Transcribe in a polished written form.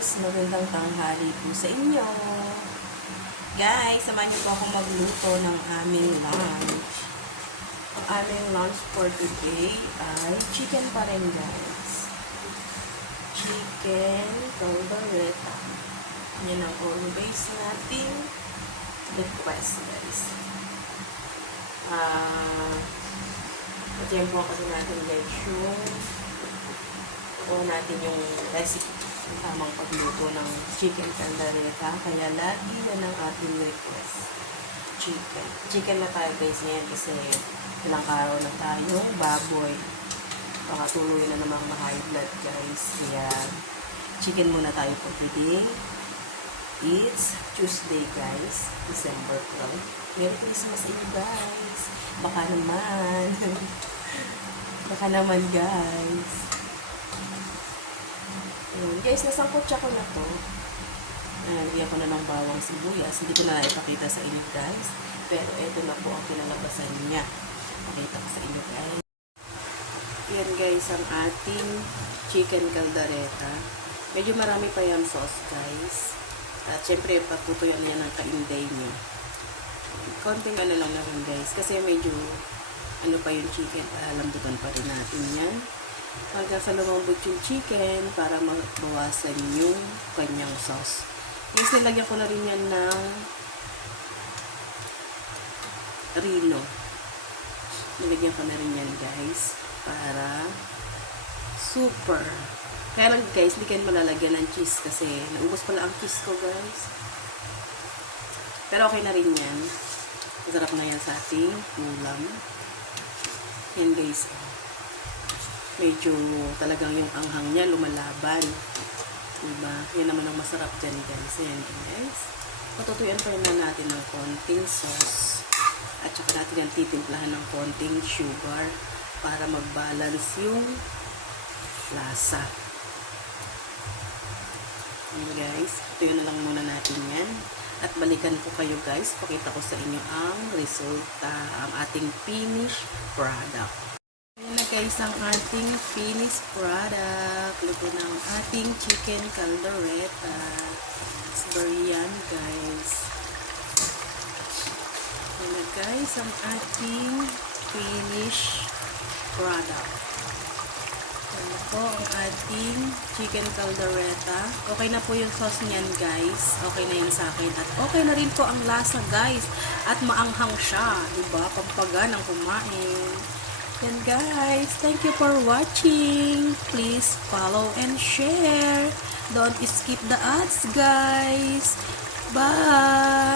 guys! Magandang tanghali po sa inyo. Guys, samahan niyo po ako magluto ng aming lunch. Ang aming lunch for today ay chicken pa rin, guys. Chicken caldereta. Yan ang always nating request, guys. Pati po kasi natin, guys, yung recipe ng tamang pagluto ng chicken caldereta. Kaya lagi yan ang ating request. Chicken na tayo, guys, ngayon kasi ilang araw na tayong baboy. Baka tuloy na namang ma-high blood, guys. Kaya chicken muna tayo for today. It's Tuesday, guys. December 12. Merry Christmas inyo, guys. Baka naman. Baka naman, guys. Guys, nasangkotsa ko na to. Nalagyan ko na ng bawang sibuyas. Hindi ko na ipakita sa inyo, guys. Pero ito na po ang pinalabasan niya. Pakita ko sa inyo, guys. Yan, guys, ang ating chicken caldereta. Medyo marami pa yung sauce, guys. At syempre, patutuyan niya ng kainday niya. Konting ano lang na rin, guys. Kasi medyo ano pa yung chicken. Lambutan pa rin natin yan. Pagka sa lumambot yung chicken para mabawasan yung kanyang sauce. Yes, nilagyan ko na rin yan ng rino. Nilagyan ko na rin yan, guys, para super. Kaya lang, guys, hindi kayo malalagyan ng cheese kasi naubos pala ang cheese ko, guys. Pero okay na rin yan. Masarap na yan sa ating ulam. Yan, guys. Medyo talagang yung anghang niya lumalaban. Diba? Yan naman ang masarap dyan, guys. Ayan, guys. Patutuyan pa rin natin ng konting sauce. At saka natin yung titimplahan ng konting sugar para mag-balance yung lasa. Ayan, guys. Tutuyan na lang muna natin yan. At balikan ko kayo, guys. Pakita ko sa inyo ang resulta, ang ating finished product. Ayan na, guys, ang ating finished product. Luto ng ating chicken caldereta. It's very yummy, guys. Ayan na, guys, ang ating finished product. Ayan na po ang ating chicken caldereta. Okay na po yung sauce niyan, guys. Okay na yun sa akin. At okay na rin po ang lasa, guys. At maanghang siya. Diba? Pampaganang kumain. Yan, guys. Thank you for watching. Please follow and share. Don't skip the ads, guys. Bye!